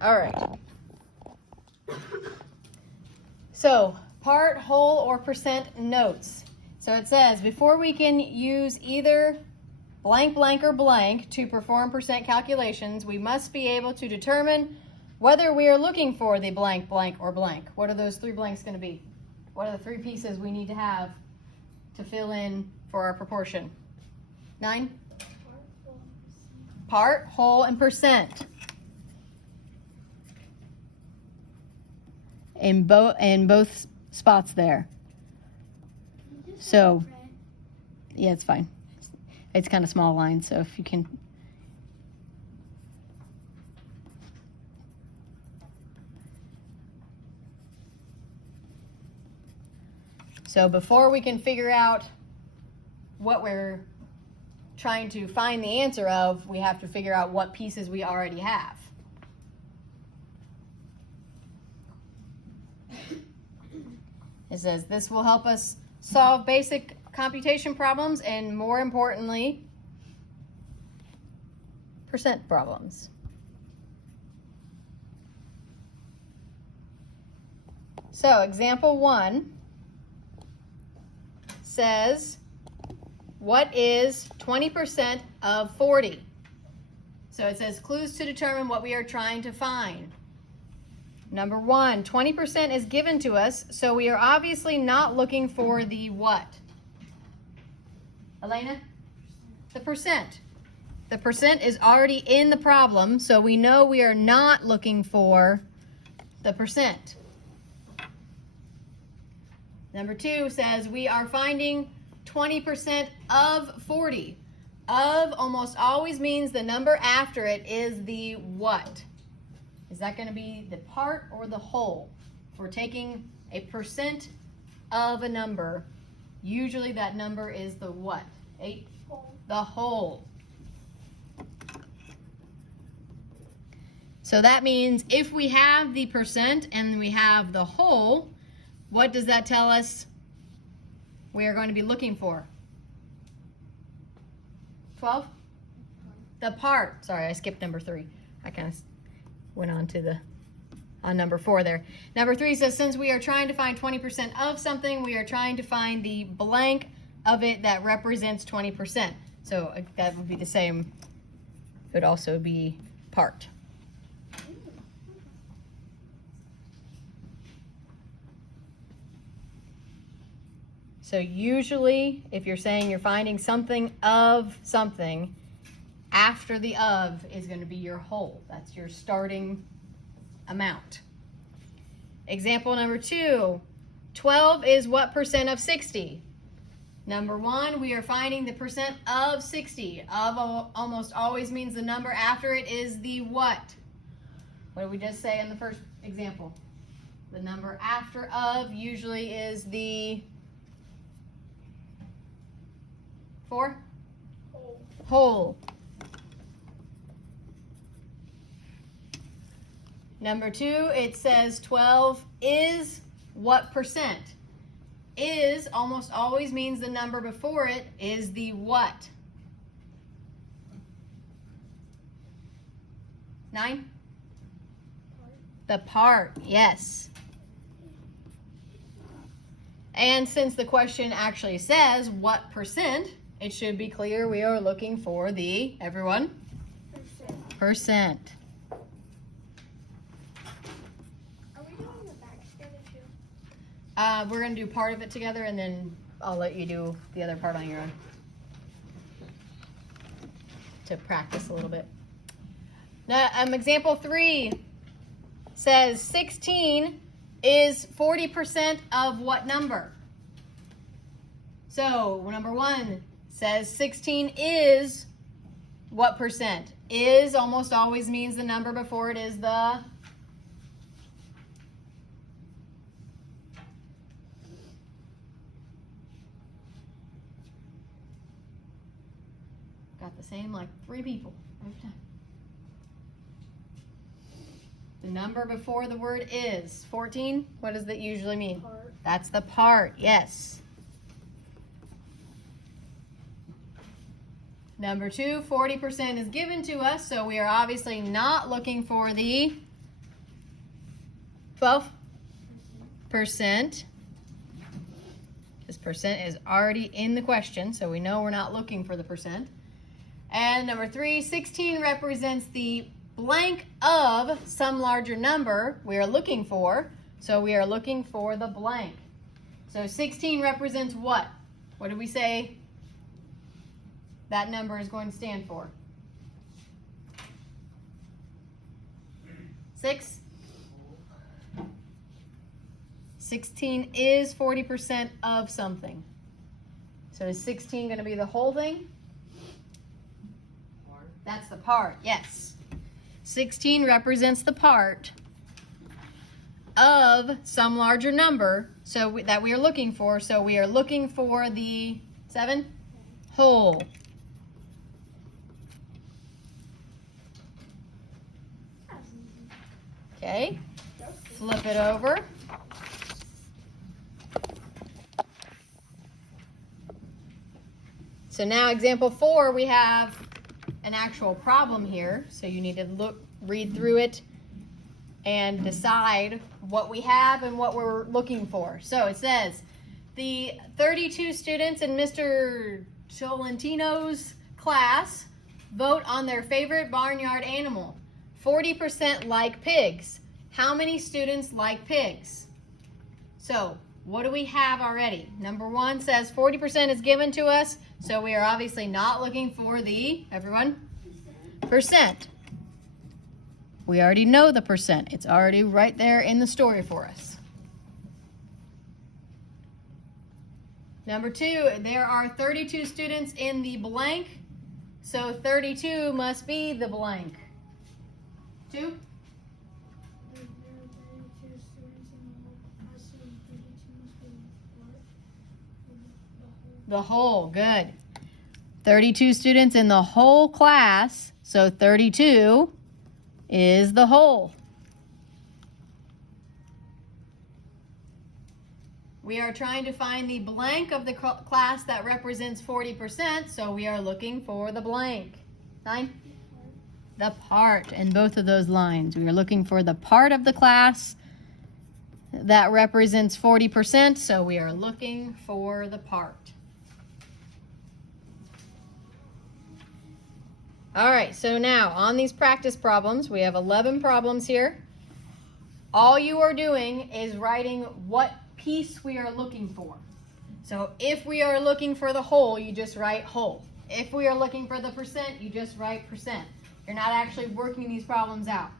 All right. So, part, whole, or percent notes. So it says, before we can use either blank, blank, or blank to perform percent calculations, we must be able to determine whether we are looking for the blank, blank, or blank. What are those three blanks going to be? What are the three pieces we need to have to fill in for our proportion? 9? Part, whole, and percent. In both spots there. So, yeah, it's fine. It's kind of small line, so if you can. So before we can figure out what we're trying to find the answer of, we have to figure out what pieces we already have. It says this will help us solve basic computation problems and, more importantly, percent problems. So example 1 says, what is 20% of 40? So it says clues to determine what we are trying to find. Number 1, 20% is given to us, so we are obviously not looking for the what? Elena? The percent. The percent is already in the problem, so we know we are not looking for the percent. Number 2 says we are finding 20% of 40. Of almost always means the number after it is the what? Is that going to be the part or the whole? If we're taking a percent of a number, usually that number is the what? The whole. So that means if we have the percent and we have the whole, what does that tell us we are going to be looking for? 12? The part. Sorry, I skipped number 3. I kind of went on to number 4 there. Number 3 says, since we are trying to find 20% of something, we are trying to find the blank of it that represents 20%. So that would be the same. It would also be part. So usually, if you're saying you're finding something of something, after the of is going to be your whole. That's your starting amount. Example number 2, 12 is what percent of 60? Number 1, we are finding the percent of 60. Of almost always means the number after it is the what? What did we just say in the first example? The number after of usually is the 4? Whole. Number 2, it says 12 is what percent? Is almost always means the number before it is the what? 9? The part, yes. And since the question actually says what percent, it should be clear we are looking for the, everyone? Percent. Are we doing the back together too? We're going to do part of it together, and then I'll let you do the other part on your own to practice a little bit. Now, example 3 says 16 is 40% of what number? So number 1 says 16 is what percent? Is almost always means the number before it is the got the same like 3 people every time. The number before the word is 14. What does that usually mean? Part. That's the part, yes. Number 2, 40% is given to us, so we are obviously not looking for the 12%. This percent is already in the question, so we know we're not looking for the percent. And number 3, 16 represents the blank of some larger number we are looking for. So we are looking for the blank. So 16 represents what? What did we say that number is going to stand for? 6? 16 is 40% of something. So is 16 going to be the whole thing? That's the part, yes. 16 represents the part of some larger number that we are looking for. So we are looking for the 7 whole. Okay, flip it over. So now example 4, we have an actual problem here. So you need to read through it and decide what we have and what we're looking for. So it says, the 32 students in Mr. Tolentino's class vote on their favorite barnyard animal. 40% like pigs. How many students like pigs? So what do we have already? Number 1 says 40% is given to us, so we are obviously not looking for the, everyone? Percent. We already know the percent. It's already right there in the story for us. Number 2, there are 32 students in the blank, so 32 must be the blank. 2? The whole, good. 32 students in the whole class, so 32 is the whole. We are trying to find the blank of the class that represents 40%, so we are looking for the blank. 9? The part in both of those lines. We are looking for the part of the class that represents 40%, so we are looking for the part. All right, so now on these practice problems, we have 11 problems here. All you are doing is writing what piece we are looking for. So if we are looking for the whole, you just write whole. If we are looking for the percent, you just write percent. You're not actually working these problems out,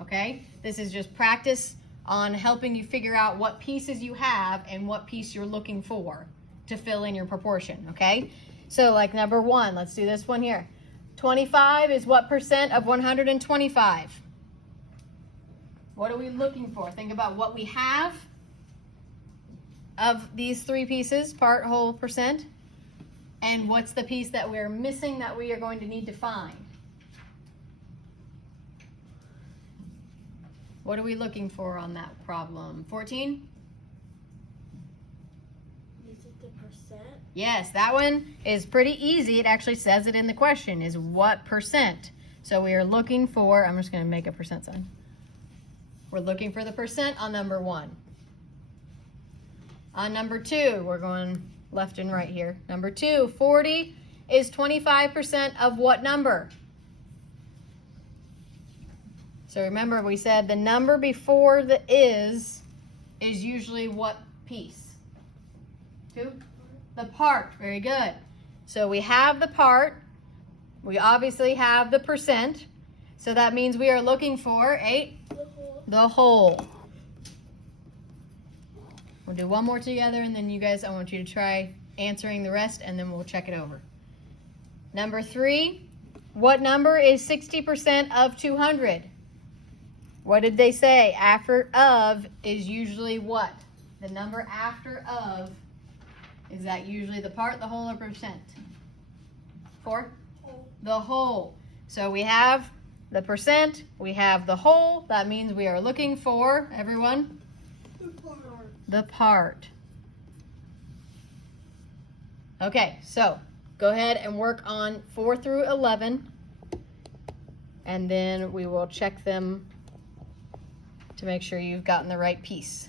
okay? This is just practice on helping you figure out what pieces you have and what piece you're looking for to fill in your proportion, okay? So like number 1, let's do this one here. 25 is what percent of 125? What are we looking for? Think about what we have of these 3 pieces, part, whole, percent, and what's the piece that we're missing that we are going to need to find. What are we looking for on that problem? 14? Is it the percent? Yes, that one is pretty easy. It actually says it in the question, is what percent. So we are looking for, I'm just going to make a percent sign. We're looking for the percent on number 1. On number 2, we're going left and right here. Number 2, 40 is 25% of what number? So remember, we said the number before the is usually what piece? 2? The part. Very good. So we have the part. We obviously have the percent. So that means we are looking for 8? The whole. We'll do one more together, and then you guys, I want you to try answering the rest, and then we'll check it over. Number 3, what number is 60% of 200? What did they say? After of is usually what? The number after of, is that usually the part, the whole, or percent? 4? Whole. The whole. So we have the percent, we have the whole. That means we are looking for, everyone? The part. Okay, so go ahead and work on 4 through 11, and then we will check them to make sure you've gotten the right piece.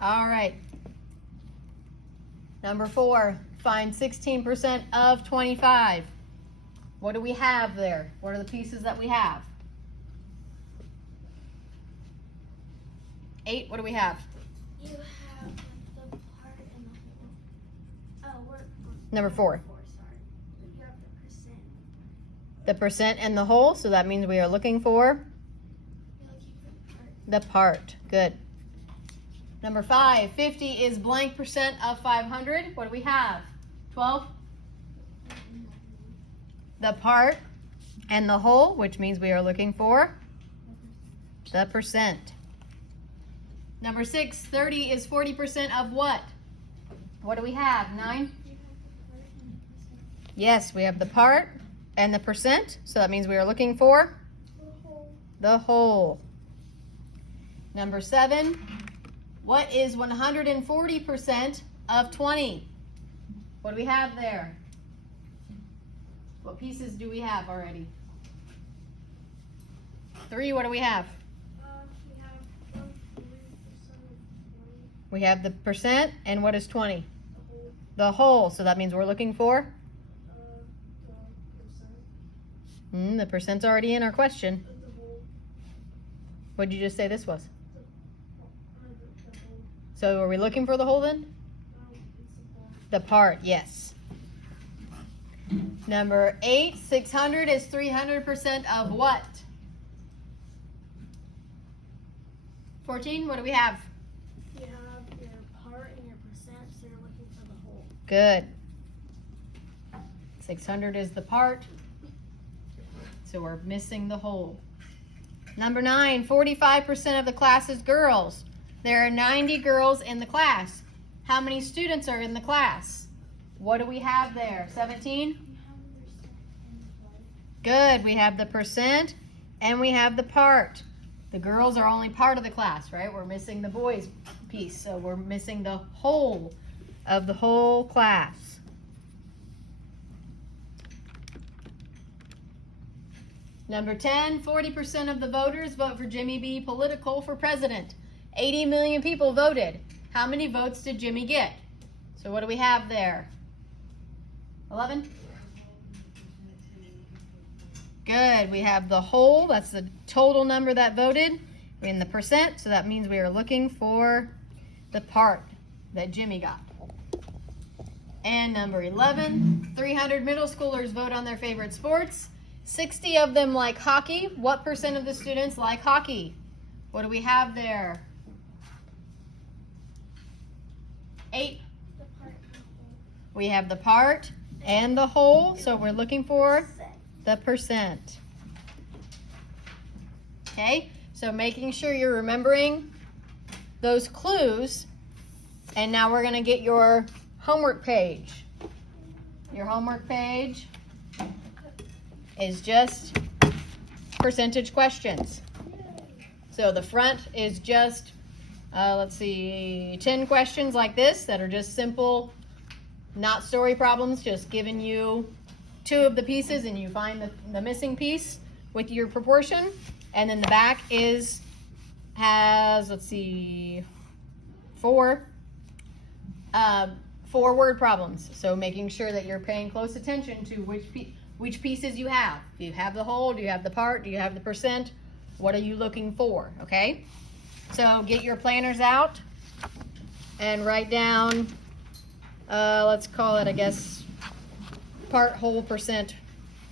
All right. Number 4, find 16% of 25. What do we have there? What are the pieces that we have? 8, what do we have? You have the part and the whole. Oh, we're Number 4. Sorry. You have the percent. The percent and the whole, so that means we are looking for You're looking for the part. the part. Good. Number 5, 50 is blank percent of 500. What do we have? 12. The part and the whole, which means we are looking for the percent. Number 6, 30 is 40% of what? What do we have? 9? You have the part and the percent. Yes, we have the part and the percent, so that means we are looking for The whole. the whole. Number 7, what is 140% of 20? What do we have there? What pieces do we have already? 3, what do we have? We have 140% of 20. We have the percent, and what is 20? The whole. The whole, so that means we're looking for? The percent. The percent's already in our question. The whole. What did you just say this was? The whole. So are we looking for the whole then? It's the part. The part, yes. Number 8, 600 is 300% of what? 14, what do we have? You have your part and your percent, so you're looking for the whole. Good. 600 is the part, so we're missing the whole. Number 9, 45% of the class is girls. There are 90 girls in the class. How many students are in the class? What do we have there? 17? You have the percent and the part. Good. We have the percent and we have the part. The girls are only part of the class, right? We're missing the boys piece, so we're missing the whole of the whole class. Number 10, 40% of the voters vote for Jimmy B. Political for president. 80 million people voted. How many votes did Jimmy get? So what do we have there? 11? Good. We have the whole. That's the total number that voted in the percent. So that means we are looking for the part that Jimmy got. And number 11, 300 middle schoolers vote on their favorite sports. 60 of them like hockey. What percent of the students like hockey? What do we have there? 8. The part and the whole. We have the part and the whole. So we're looking for the percent. Okay, so making sure you're remembering those clues. And now we're gonna get your homework page. Your homework page is just percentage questions. So the front is just, let's see, 10 questions like this that are just simple, not story problems, just giving you 2 of the pieces and you find the missing piece with your proportion. And then the back has, let's see, 4 word problems. So making sure that you're paying close attention to which pieces you have. Do you have the whole? Do you have the part? Do you have the percent? What are you looking for? Okay? So get your planners out and write down, let's call it, I guess, part, whole, percent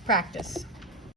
practice.